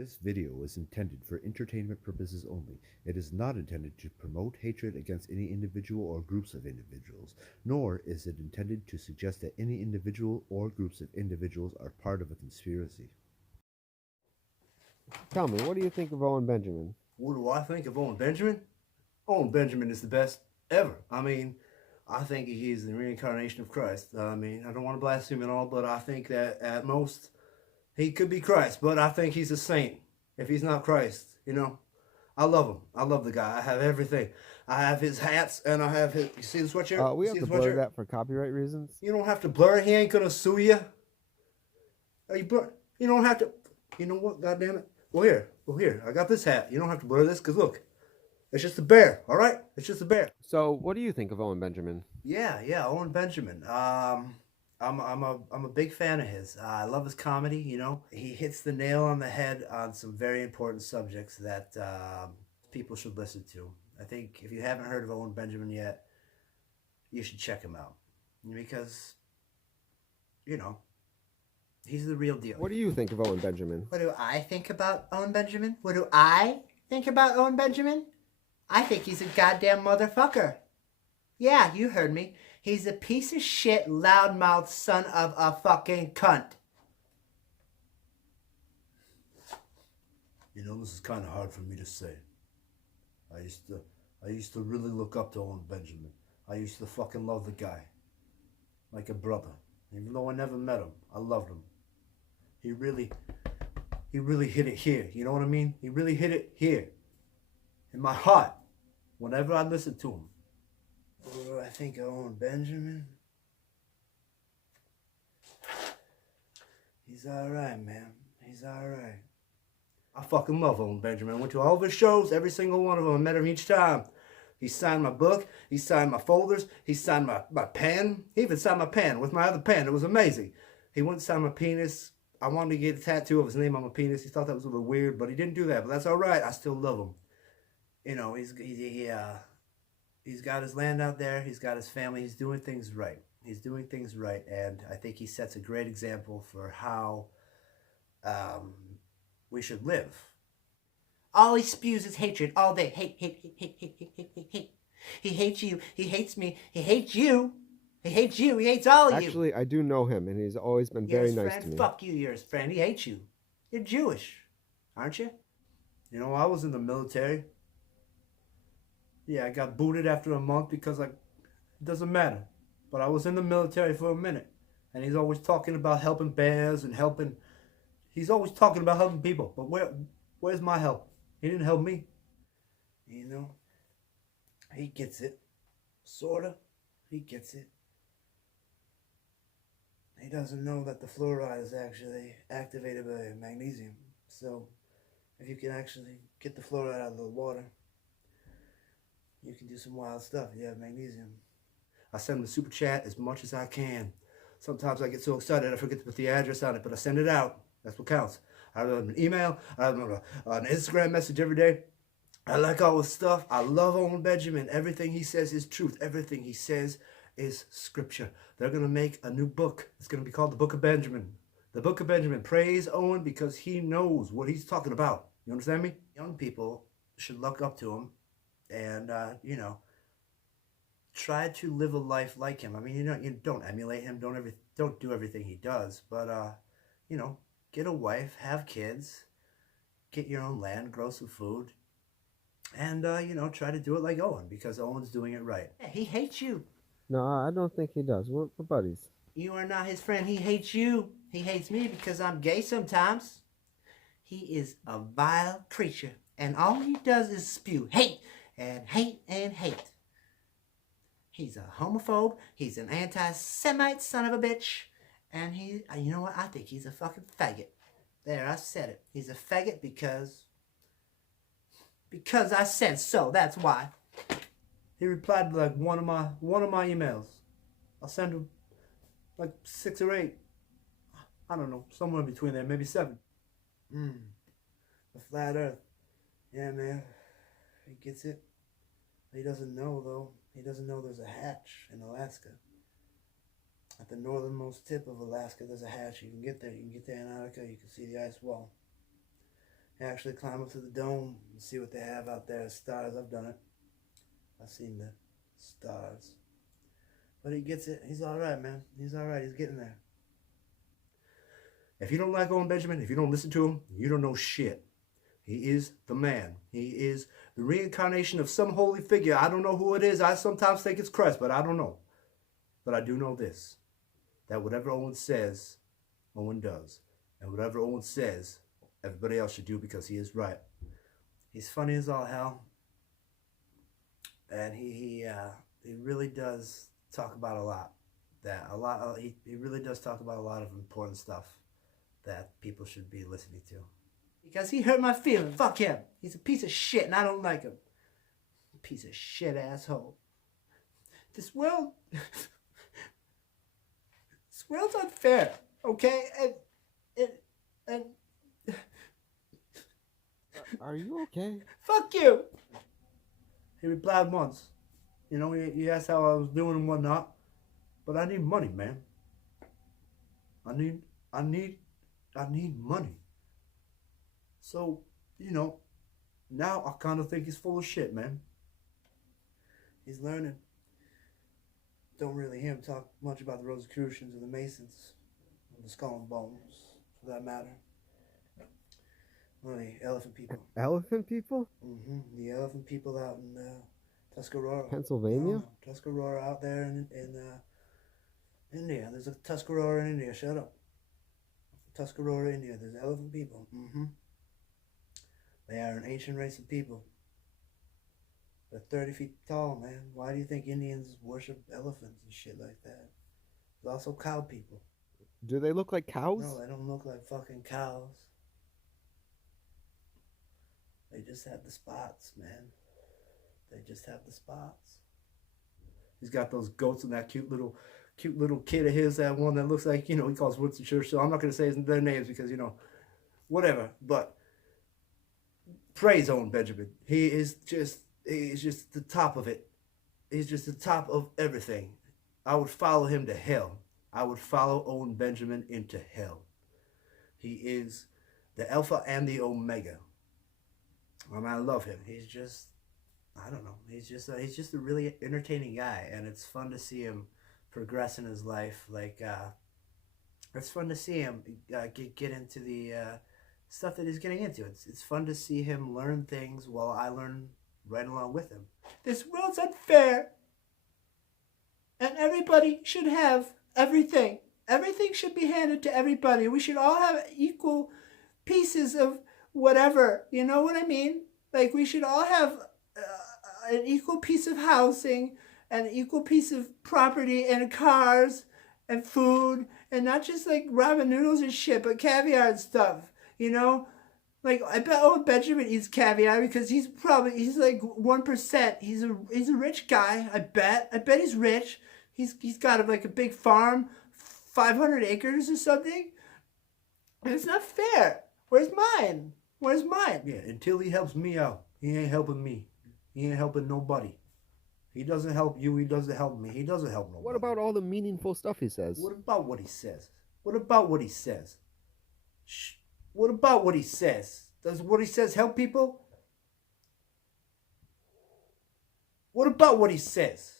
This video is intended for entertainment purposes only. It is not intended to promote hatred against any individual or groups of individuals, nor is it intended to suggest that any individual or groups of individuals are part of a conspiracy. Tell me, what do you think of Owen Benjamin? What do I think of Owen Benjamin? Owen Benjamin is the best ever. I think he's the reincarnation of Christ. I don't want to blaspheme at all, but I think that at most he could be Christ, but I think he's a saint. If he's not Christ, I love him. I love the guy. I have everything. I have his hats and I have his. You see the sweatshirt? We have to blur that for copyright reasons. You don't have to blur it. He ain't gonna sue you. You don't have to. You know what? God damn it. Well, here. I got this hat. You don't have to blur this because look, it's just a bear. All right, it's just a bear. So, what do you think of Owen Benjamin? Yeah, Owen Benjamin. I'm a big fan of his. I love his comedy. He hits the nail on the head on some very important subjects that people should listen to. I think if you haven't heard of Owen Benjamin yet, you should check him out because he's the real deal. What do you think of Owen Benjamin? What do I think about Owen Benjamin? What do I think about Owen Benjamin? I think he's a goddamn motherfucker. Yeah, you heard me. He's a piece of shit, loudmouth son of a fucking cunt. This is kind of hard for me to say. I used to really look up to Owen Benjamin. I used to fucking love the guy. Like a brother. Even though I never met him, I loved him. He really hit it here. You know what I mean? He really hit it here. In my heart. Whenever I listen to him. What do I think of Owen Benjamin? He's alright, man. He's alright. I fucking love Owen Benjamin. I went to all of his shows, every single one of them. I met him each time. He signed my book. He signed my folders. He signed my pen. He even signed my pen with my other pen. It was amazing. He wouldn't sign my penis. I wanted to get a tattoo of his name on my penis. He thought that was a little weird, but he didn't do that. But that's all right. I still love him. He's got his land out there. He's got his family. He's doing things right. And I think he sets a great example for how we should live. All he spews is hatred all day. Hate. He hates you. He hates me. He hates you. He hates you. He hates all of you. Actually, I do know him, and he's always been very nice to me. Fuck you, you're his friend. He hates you. You're Jewish, aren't you? I was in the military. Yeah, I got booted after a month because it doesn't matter. But I was in the military for a minute. And he's always talking about helping bears and he's always talking about helping people. But where's my help? He didn't help me. He gets it. Sorta. He gets it. He doesn't know that the fluoride is actually activated by magnesium. So, if you can actually get the fluoride out of the water, you can do some wild stuff. You have magnesium. I send him a super chat as much as I can. Sometimes I get so excited I forget to put the address on it, but I send it out. That's what counts. I have an email. I have an Instagram message every day. I like all his stuff. I love Owen Benjamin. Everything he says is truth. Everything he says is scripture. They're going to make a new book. It's going to be called The Book of Benjamin. The Book of Benjamin. Praise Owen because he knows what he's talking about. You understand me? Young people should look up to him and, try to live a life like him. You don't emulate him. Don't do everything he does. But, get a wife, have kids, get your own land, grow some food. And, try to do it like Owen because Owen's doing it right. Yeah, he hates you. No, I don't think he does. We're buddies. You are not his friend. He hates you. He hates me because I'm gay sometimes. He is a vile creature. And all he does is spew hate and hate and hate. He's a homophobe. He's an anti-Semite son of a bitch. And you know what? I think he's a fucking faggot. There, I said it. He's a faggot because I said so. That's why. He replied to one of my emails. I'll send him 6 or 8. I don't know, somewhere between there, maybe 7. The flat Earth. Yeah, man. He gets it. He doesn't know though. He doesn't know there's a hatch in Alaska. At the northernmost tip of Alaska, there's a hatch. You can get there. You can get to Antarctica. You can see the ice wall. actually climb up to the dome and see what they have out there as stars. I've done it. I've seen the stars. But he gets it. He's all right, man. He's all right. He's getting there. If you don't like Owen Benjamin, if you don't listen to him, you don't know shit. He is the man. He is the reincarnation of some holy figure. I don't know who it is. I sometimes think it's Christ, but I don't know. But I do know this, that whatever Owen says, Owen does. And whatever Owen says, everybody else should do because he is right. He's funny as all hell. And he really does talk about a lot. He really does talk about a lot of important stuff that people should be listening to. Because he hurt my feelings. Fuck him. He's a piece of shit and I don't like him. Piece of shit asshole. This world's unfair, okay? And Are you okay? fuck you. He replied once. You know, he asked how I was doing and whatnot. But I need money, man. I need money. So, you know, now I kind of think he's full of shit, man. He's learning. Don't really hear him talk much about the Rosicrucians or the Masons, or the Skull and Bones, for that matter. Or the elephant people. Elephant people? The elephant people out in Tuscarora. Pennsylvania? No, Tuscarora out there in India. There's a Tuscarora in India. Shut up. Tuscarora, India. There's elephant people. They are an ancient race of people. They're 30 feet tall, man. Why do you think Indians worship elephants and shit like that? There's also cow people. Do they look like cows? No, they don't look like fucking cows. They just have the spots, man. They just have the spots. He's got those goats and that cute little kid of his, that one that looks like, you know, he calls Worcestershire, so I'm not going to say their names because, you know, whatever. But praise Owen Benjamin. He's just the top of it. He's just the top of everything. I would follow him to hell. I would follow Owen Benjamin into hell. He is the Alpha and the Omega. I love him. He's just, I don't know. He's just a really entertaining guy, and it's fun to see him progress in his life. Like, it's fun to see him get into the stuff that he's getting into. It's fun to see him learn things while I learn right along with him. This world's unfair, and everybody should have everything. Everything should be handed to everybody. We should all have equal pieces of whatever. You know what I mean? Like, we should all have an equal piece of housing, an equal piece of property and cars and food, and not just like ramen noodles and shit, but caviar and stuff, you know? Like, I bet Owen Benjamin eats caviar because he's like 1%. He's a rich guy, I bet. I bet he's rich. He's got like a big farm, 500 acres or something. And it's not fair. Where's mine? Where's mine? Yeah, until he helps me out. He ain't helping me. He ain't helping nobody. He doesn't help you. He doesn't help me. He doesn't help nobody. What about all the meaningful stuff he says? What about what he says? What about what he says? Shh. What about what he says? Does what he says help people? What about what he says?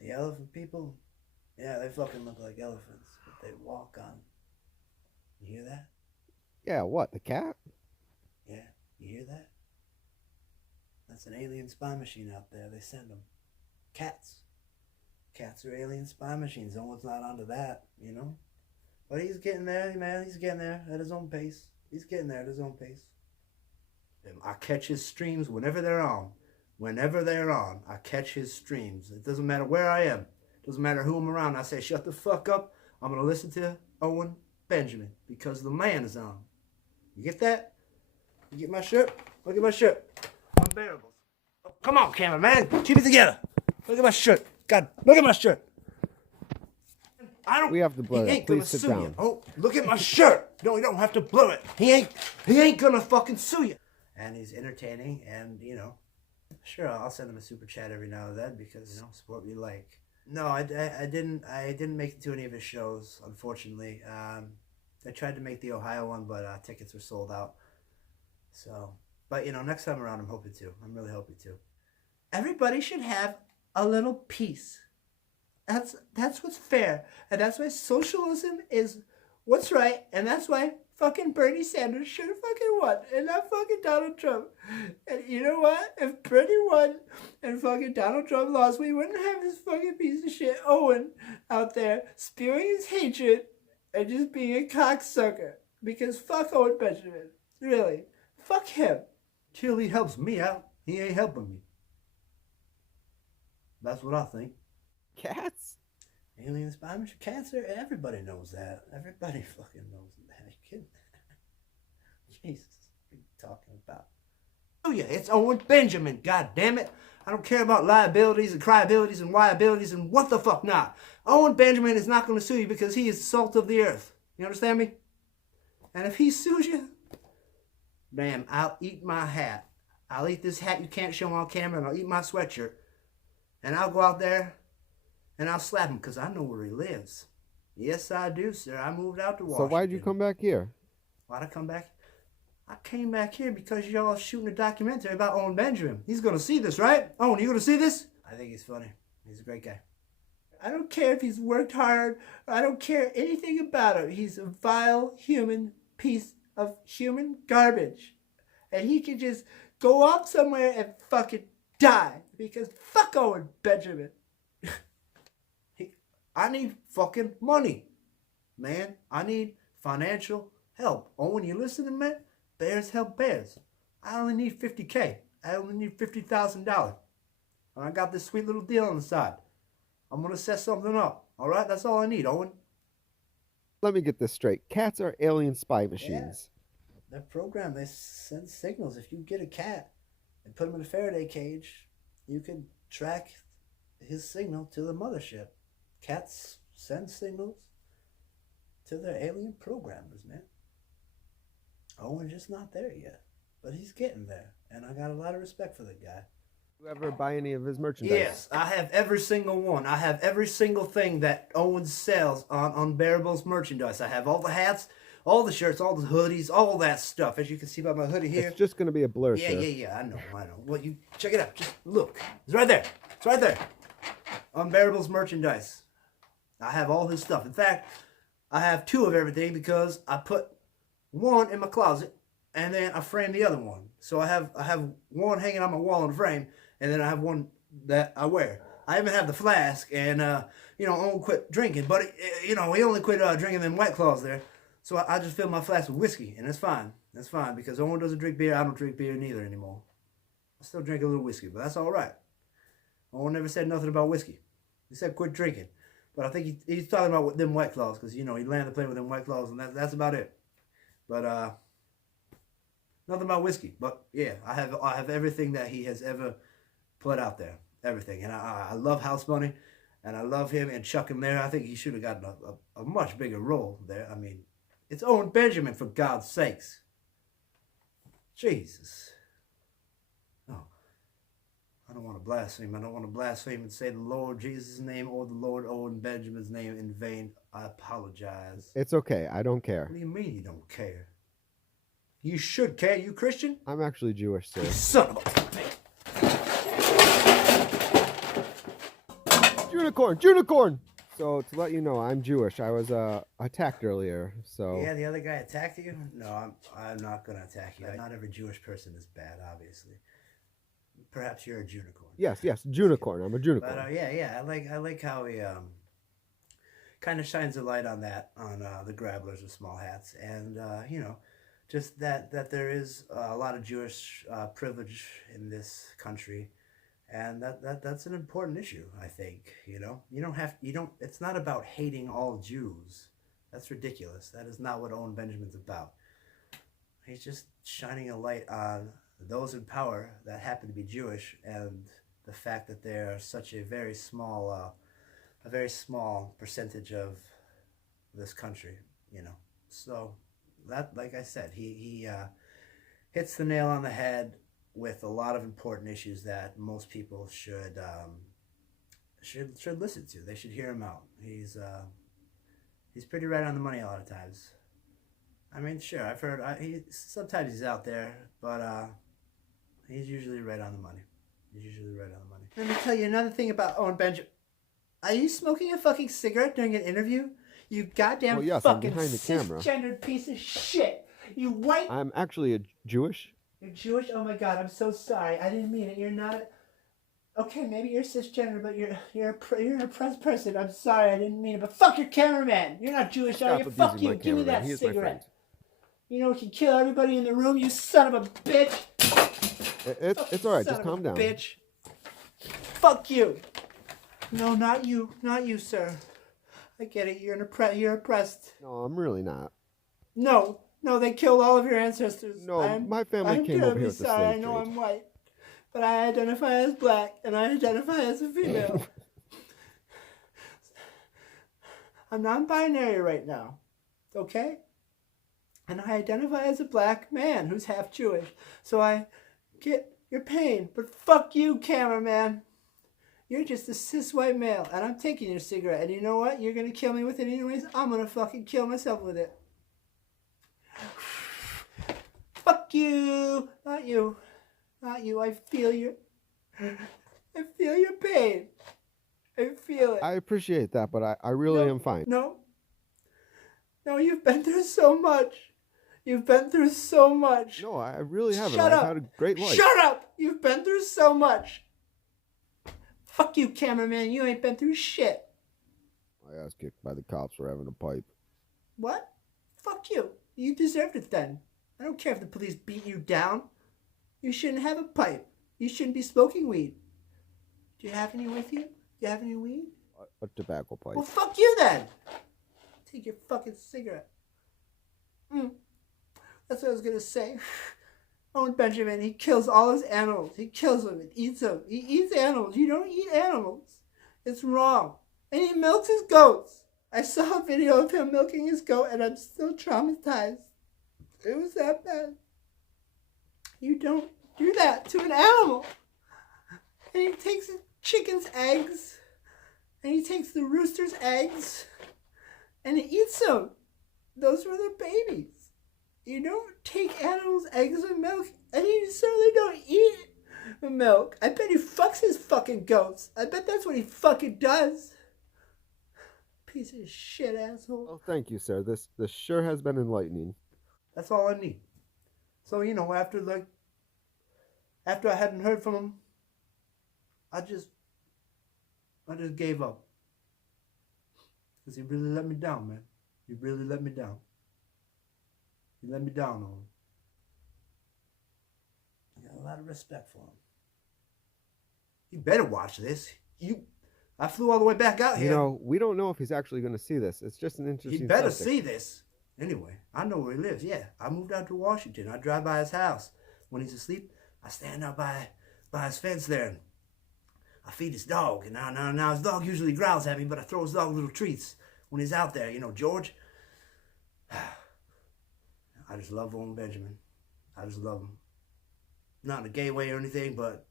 The elephant people? Yeah, they fucking look like elephants, but they walk on. You hear that? Yeah, what, the cat? Yeah, you hear that? That's an alien spy machine out there. They send them. Cats. Cats are alien spy machines. No one's not onto that, you know? But he's getting there, man. He's getting there at his own pace. He's getting there at his own pace. I catch his streams whenever they're on. Whenever they're on, I catch his streams. It doesn't matter where I am. It doesn't matter who I'm around. I say, shut the fuck up. I'm going to listen to Owen Benjamin because the man is on. You get that? You get my shirt? Look at my shirt. Unbearables. Oh, come on, cameraman. Keep it together. Look at my shirt. God, look at my shirt. We have to blur He it. ain't gonna Please sit sue down. you. Oh, look at my shirt. No, you don't have to blur it. He ain't gonna fucking sue you. And he's entertaining, and you know, sure, I'll send him a super chat every now and then because you know, support me like. No, I didn't make it to any of his shows, unfortunately. They tried to make the Ohio one, but tickets were sold out. So, but next time around, I'm hoping to. I'm really hoping to. Everybody should have a little piece. That's what's fair, and that's why socialism is what's right, and that's why fucking Bernie Sanders should have fucking won, and not fucking Donald Trump. And you know what? If Bernie won and fucking Donald Trump lost, we wouldn't have this fucking piece of shit Owen out there spewing his hatred and just being a cocksucker. Because fuck Owen Benjamin. Really. Fuck him. Till he helps me out, he ain't helping me. That's what I think. Cats? Alien spy mission, cancer, everybody knows that. Everybody fucking knows that. Are you kidding? Jesus, what are you talking about? Oh yeah, it's Owen Benjamin, god damn it. I don't care about liabilities and cryabilities and liabilities and what the fuck not. Owen Benjamin is not going to sue you because he is the salt of the earth. You understand me? And if he sues you, damn, I'll eat my hat. I'll eat this hat you can't show on camera, and I'll eat my sweatshirt. And I'll go out there and I'll slap him because I know where he lives. Yes, I do, sir. I moved out to Washington. So why'd you come back here? Why'd I come back? I came back here because y'all shooting a documentary about Owen Benjamin. He's going to see this, right? Owen, you going to see this? I think he's funny. He's a great guy. I don't care if he's worked hard. I don't care anything about him. He's a vile human piece of human garbage. And he can just go off somewhere and fucking die. Because fuck Owen Benjamin. I need fucking money, man. I need financial help. Owen, you listening, man? Bears help bears. I only need $50K. I only need $50,000. And I got this sweet little deal on the side. I'm going to set something up. All right? That's all I need, Owen. Let me get this straight. Cats are alien spy machines. Yeah. They're programmed. They send signals. If you get a cat and put him in a Faraday cage, you can track his signal to the mothership. Cats send signals to their alien programmers, man. Owen's just not there yet. But he's getting there. And I got a lot of respect for the guy. You ever buy any of his merchandise? Yes, I have every single one. I have every single thing that Owen sells on Unbearable's merchandise. I have all the hats, all the shirts, all the hoodies, all that stuff. As you can see by my hoodie here. It's just going to be a blur, Yeah, sir. yeah. I know. Well, you check it out. Just look. It's right there. It's right there. Unbearable's merchandise. I have all his stuff. In fact, I have two of everything because I put one in my closet and then I frame the other one. So I have one hanging on my wall in a frame, and then I have one that I wear. I even have the flask, and Owen quit drinking, but he only quit drinking them White Claws there. So I just fill my flask with whiskey, and that's fine. That's fine because Owen doesn't drink beer. I don't drink beer neither anymore. I still drink a little whiskey, but that's all right. Owen never said nothing about whiskey. He said quit drinking. But I think he's talking about them White Claws because, he landed the plane with them White Claws, and that's about it. But nothing about whiskey. But yeah, I have everything that he has ever put out there. Everything. And I love House Bunny, and I love him and Chuck him there. I think he should have gotten a much bigger role there. I mean, it's Owen Benjamin, for God's sakes. Jesus. I don't want to blaspheme. I don't want to blaspheme and say the Lord Jesus' name or the Lord Owen Benjamin's name in vain. I apologize. It's okay. I don't care. What do you mean you don't care? You should care. You Christian? I'm actually Jewish, sir. You son of a... Unicorn! So, to let you know, I'm Jewish. I was attacked earlier, so... Yeah, the other guy attacked you? No, I'm not going to attack you. Not every Jewish person is bad, obviously. Perhaps you're a Junicorn. Yes, Junicorn. I'm a Junicorn. But yeah, I like how he kind of shines a light on that, on the grabblers with small hats, and just that there is a lot of Jewish privilege in this country, and that's an important issue. I think it's not about hating all Jews. That's ridiculous. That is not what Owen Benjamin's about. He's just shining a light on those in power that happen to be Jewish, and the fact that they are such a very small percentage of this country, So that, like I said, he hits the nail on the head with a lot of important issues that most people should listen to. They should hear him out. He's pretty right on the money a lot of times. I mean, sure, I've heard. Sometimes he's out there, but he's usually right on the money. He's usually right on the money. Let me tell you another thing about Owen Benjamin. Are you smoking a fucking cigarette during an interview? You goddamn Well, yes, I'm fucking behind the camera. cisgendered piece of shit. You white. I'm actually a Jewish. You're Jewish? Oh my god, I'm so sorry. I didn't mean it. You're not. Okay, maybe you're cisgender, but you're a oppressed person. I'm sorry, I didn't mean it. But fuck your cameraman. You're not Jewish, are you? Stop Fuck abusing you. my Give me that cameraman. He is my friend. cigarette. You know what? You kill everybody in the room. You son of a bitch. It's all right. Son Just of calm a down. Bitch. Fuck you. No, not you. Not you, sir. I get it. You're oppressed. No, I'm really not. No, they killed all of your ancestors. No, my family came over here with the sorry. I slave know trade. I'm white, but I identify as black and I identify as a female. I'm non-binary right now, okay? And I identify as a black man who's half Jewish. So I get your pain, but fuck you, cameraman. You're just a cis white male, and I'm taking your cigarette. And you know what? You're gonna kill me with it anyways. I'm gonna fucking kill myself with it. Fuck you. Not you. Not you. I feel your pain. I feel it. I appreciate that, but I really am fine. No, you've been through so much. You've been through so much. No, I really haven't. Shut I've up. had a great life. Shut up. You've been through so much. Fuck you, cameraman. You ain't been through shit. My ass kicked by the cops for having a pipe. What? Fuck you. You deserved it then. I don't care if the police beat you down. You shouldn't have a pipe. You shouldn't be smoking weed. Do you have any with you? Do you have any weed? A tobacco pipe. Well, fuck you then. Take your fucking cigarette. That's what I was gonna say. Owen Benjamin, he kills all his animals. He kills them and eats them. He eats animals. You don't eat animals. It's wrong. And he milks his goats. I saw a video of him milking his goat and I'm still traumatized. It was that bad. You don't do that to an animal. And he takes the chicken's eggs. And he takes the rooster's eggs. And he eats them. Those were the babies. You don't take animals' eggs and milk, and you certainly don't eat the milk. I bet he fucks his fucking goats. I bet that's what he fucking does. Piece of shit, asshole. Oh, thank you, sir. This sure has been enlightening. That's all I need. So, after I hadn't heard from him, I just gave up. Because he really let me down, man. He really let me down. He let me down on him. I got a lot of respect for him. You better watch this. I flew all the way back out here. You know, we don't know if he's actually going to see this. It's just an interesting He better subject. see this. Anyway, I know where he lives. Yeah, I moved out to Washington. I drive by his house. When he's asleep, I stand out by his fence there. And I feed his dog. And now his dog usually growls at me, but I throw his dog little treats when he's out there. You know, George. I just love Owen Benjamin. I just love him. Not in a gay way or anything, but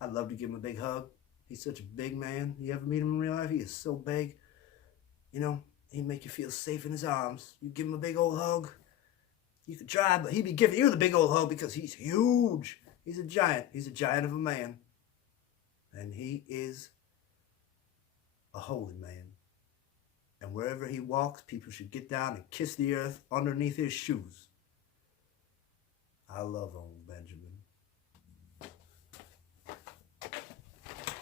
I'd love to give him a big hug. He's such a big man. You ever meet him in real life? He is so big. You know, he'd make you feel safe in his arms. You give him a big old hug. You could try, but he'd be giving you the big old hug because he's huge. He's a giant. He's a giant of a man. And he is a holy man. And wherever he walks, people should get down and kiss the earth underneath his shoes. I love Owen Benjamin.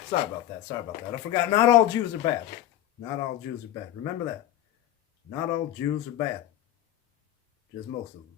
Sorry about that. I forgot. Not all Jews are bad. Not all Jews are bad. Remember that. Not all Jews are bad. Just most of them.